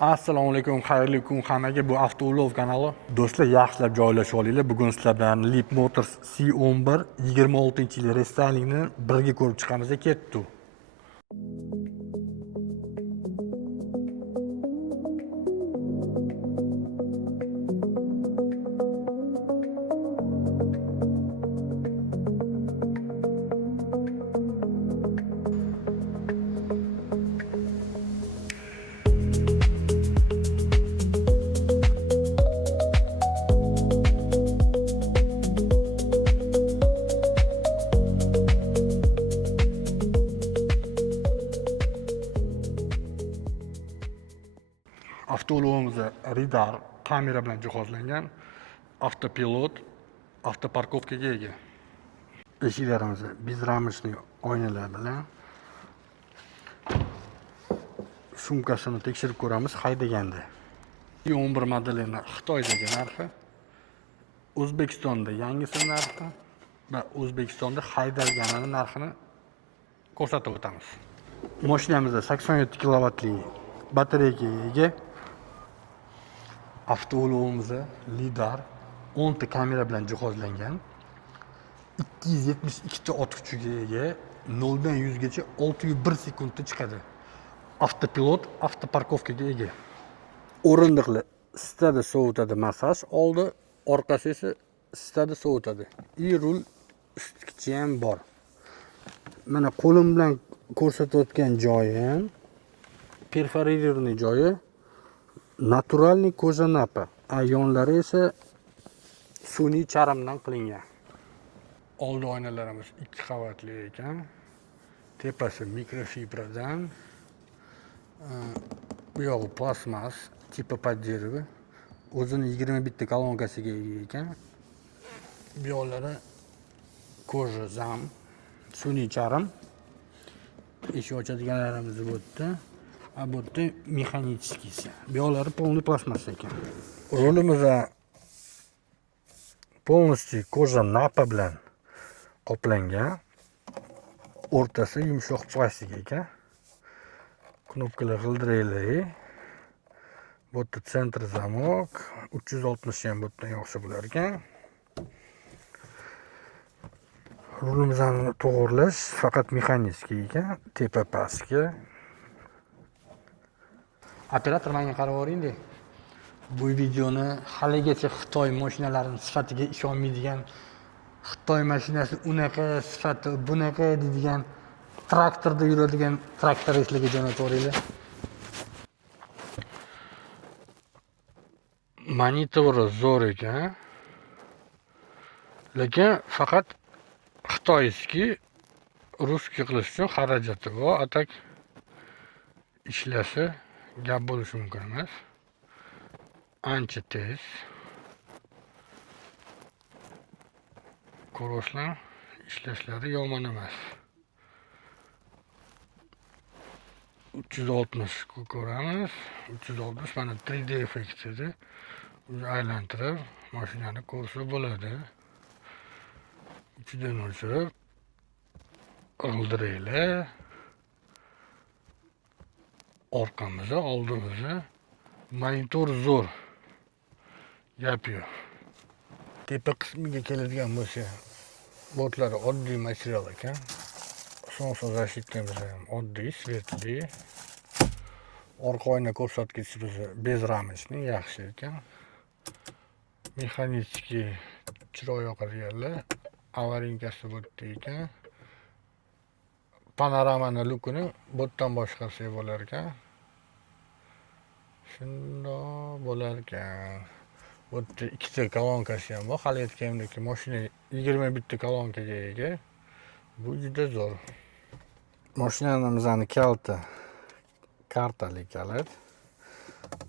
Assalomu alaykum, xayrli kun hammaga. Bu Avtoulov kanali. Do'stlar, yaxshilab joylashib olinglar. Bugun sizlar bilan Leap Motors C11 26-yil restайлingni birga ko'rib chiqamiz. Ketdi. Avtoulovimizda radar kamera bilan jihozlangan, avtopilot, avtoparkovkaga ega. Eshiklarimiz bezramishli oynalar bilan. Sumkasini tekshirib ko'ramiz haydaganda. 11 modelining Xitoydagi narxi, O'zbekistonda yangisi narxi va O'zbekistonda haydalgani narxini ko'rsatib o'tamiz. Mashinamizda 87 kilovatli batareyaga ega. Avtoulovimizda lidar 10 ta kamera bilan jihozlangan. 272 ta ot kuchiga ega. 0 dan 100 gacha 601 sekundda chiqadi. Avtopilot, avtoparkovkaga ega. O'rindiqlar stada sovutadi, massaj oldi, orqasi esa stada sovutadi. Rul ustkichi ham bor. Mana qo'lim bilan ko'rsatayotgan joyi ham perforirованный joyi naturalniy ko'za napa. Ayonlari esa sun'iy charmdan qilingan. Oldi oynalarimiz 2 qavatli ekan. Tepasi mikrofibradan. Bu yog'i plastmas, tipi поддерживы. O'zini 21 ta kolonkasiga ega ekan. Bu yoqlari koja zam, sun'iy charm. Eshik ochadiganlarimiz bu yerda. Bu yerda mexanichkisi. Bu yoqlari полный plastmas ekan. Rulimiz полностью koja napa bilan qoplangan. O'rtasi yumshoq plastik ekan. Knopkalar g'ildirakli. Bu yerda sentr zamok, 360 ham bu yerdan yoqsa bo'lar ekan. Rulimizni to'g'irlash faqat mexanik ekan, tepa pastga. Operator menga qarab o'ring-da. Bu videoni haligacha Xitoy mashinalarining sifatiga ishonmaydigan, Xitoy mashinasi unaqa sifati, bunaqa deydigan traktorda yuradigan traktoristlarga jo'natib o'ringlar. Monitori zo'r ekan. Lekin faqat Xitoyski russkiy qilish uchun xarajati bor. Atak ishlashi gap bo'lishi mumkin emas. Ancha tez. Ko'rishlar ishlashlari yomon emas. 360 ko'ramiz. 360 mana 3D effektida aylantirib mashinani ko'rsa bo'ladi. Ichidan o'chirib g'ildiraklar, orqamizda, oldimizda monitor zo'r. Gap yo'q. Tepa qismiga keladigan bo'lsa, bo'tlari oddiy material ekan. Солнце защитamiz ham oddiy, svetli. Orqa oyna ko'rsatkichi bezramishli, yaxshi ekan. Mexaniki chiroq yoqadiganlar, avarinkasi bu yerda ekan. Panoramani lukini bu yerdan boshqarsak bo'lar ekan. Shundoq bo'lar ekan. Bu yerda 2 ta kolonkasi ham bor. Hali aytganimdek, mashina 21 ta kolonkaga ega. Bu juda zo'r. Mashinamizning kaliti kartali kalit.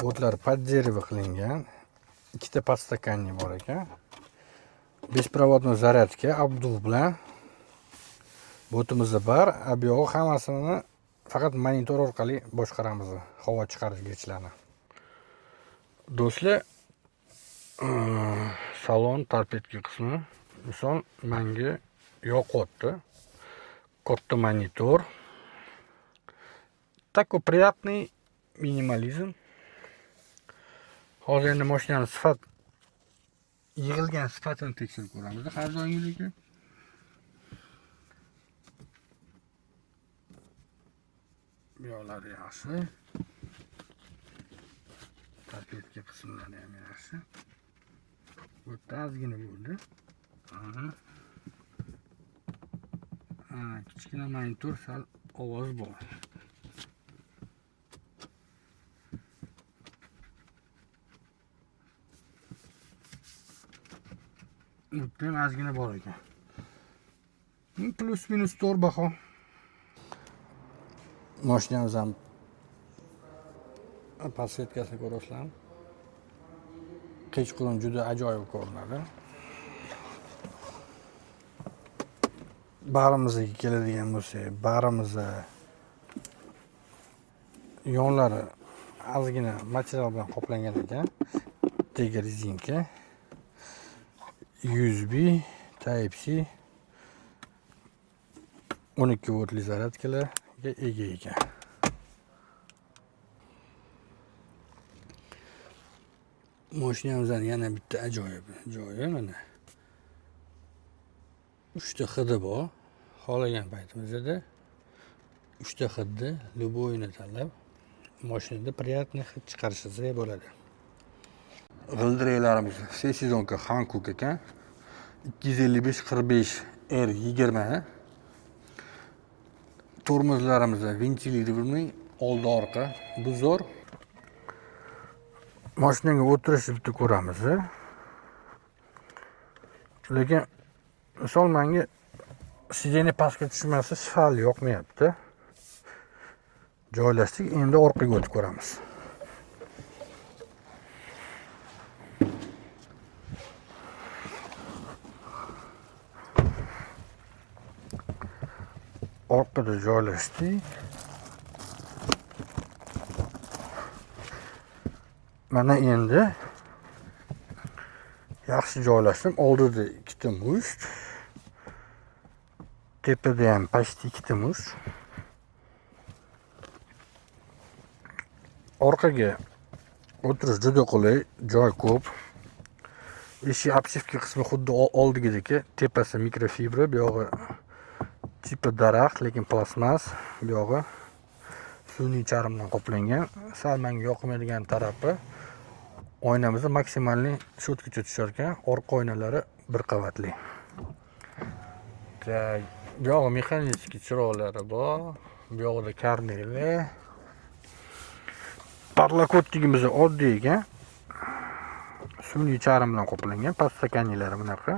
Bo'tlar поддерживы qilingan. 2 ta podstakanlik bor ekan. Beshprovodniy zaryadka obduv bilan. Bo'timizda bor. Bu yo'q hammasini faqat monitor orqali boshqaramiz, havo chiqargichlarni. Do'stlar, salon torpedka qismi misol menga yoqdi. Katta монитор. Такой приятный минимализм. Hozir endi mashinani yig'ilgan sifatini tekshirib ko'ramiz. Har doimgidek. Bu yoqlari yaxshi. Tarpetga qismlari ham yaxshi. Bu ozgina bo'ldi. Kichkina monitor sal ovoz bor. Ham ozgina bor ekan. Plus minus to'g'ri baho. Mashinamiz ham podsetkasini ko'rasizlar. Kechqurun juda ajoyib ko'rinadi. Barimizga keladigan bo'lsak, barimizni yonlari ozgina material bilan qoplangan ekan. Tegi rezinka. USB, Type-C, 12 voltli zaryadkalarga ega ekan. Mashinamizning yana bitta ajoyib joyi mana. 3 ta hidi bor. Xohlagan paytimizda 3 ta hidni любойni tanlab mashinada приятный hid chiqarishingiz bo'ladi. G'ildiraklarimiz все сезонка Hankook ekan. 255 R20. Tormozlarimiz ventilirованный, oldi orqa buzor. Mashinaga o'tirishni bitta ko'ramiz. Lekin misol menga sideniya pastga tushmasi sal yoqmayapti. Joylashdik, endi orqaga o'tib ko'ramiz. Orqada joylashdik. Mana endi yaxshi joylashdim. Oldida ikkita musht. Tepada ham почти ikkita musht. Orqaga o'tirish juda qulay, joy ko'p. Eshik обшивка qismi xuddi oldigidek, tepasi mikrofibra, bu yog'i tipi daraxt, lekin plastmas, bu yog'i sun'iy charm bilan qoplangan. Sal menga yoqmaydigan tarafi oynamizni maksimalniy shotgacha tushar ekan, orqa oynalari bir qavatli. Bu yog'i mexanik chiroqlari bor, bu yog'ida karneli. Parlakotikimiz oddiy ekan. Sun'iy charm bilan qoplangan, podstakanniklari bunaqa.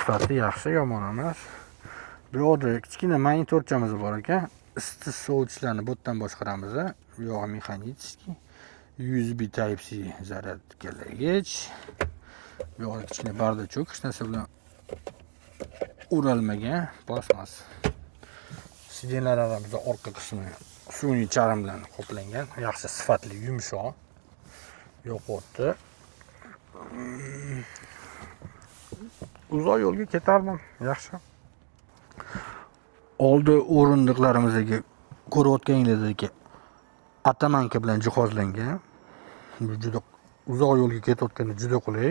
Sifati yaxshi, yomon emas. Bu yoqda kichkina monitorchamiz bor ekan. Isitish sovutishlarni bu yerdan boshqaramiz. Bu yog'i mexanический. USB Type-C zaryadkalagich. Bu yoqda kichkina bardachok, hech narsa bilan o'ralmagan plastmas. Sidenlarimizda orqa qismi sun'iy charm bilan qoplangan, yaxshi sifatli, yumshoq. Yo'qotdi. Uzoq yo'lga ketardim, yaxshi. Oldi o'rindiqlarimizdagi ko'rayotganingizdek atamanka bilan jihozlangan. Bu juda uzoq yo'lga ketayotganda juda qulay.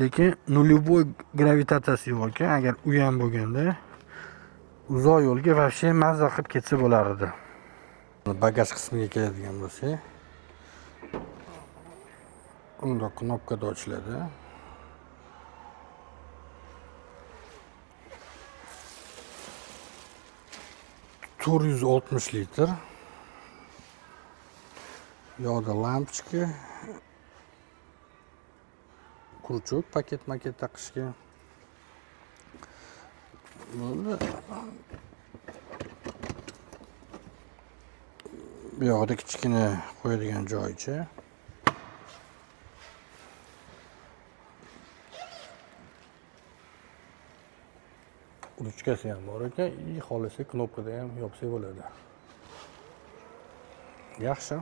Lekin nulevой gravitatsiyasi yo'q ekan. Agar u ham bo'lganda uzoq yo'lga вообще mazza qilib ketsa bo'lar edi. Bagaj qismiga keladigan bo'lsak, unda knopkada ochiladi. 460 litr. Yoqda lampochka, крючок, paket taqishga. Bo'ldi. Bu yoqda kichkina qo'yadigan joycha. Ruchkasi ham bor ekan, xohlasa knopkada ham yopsa bo'ladi. Yaxshi.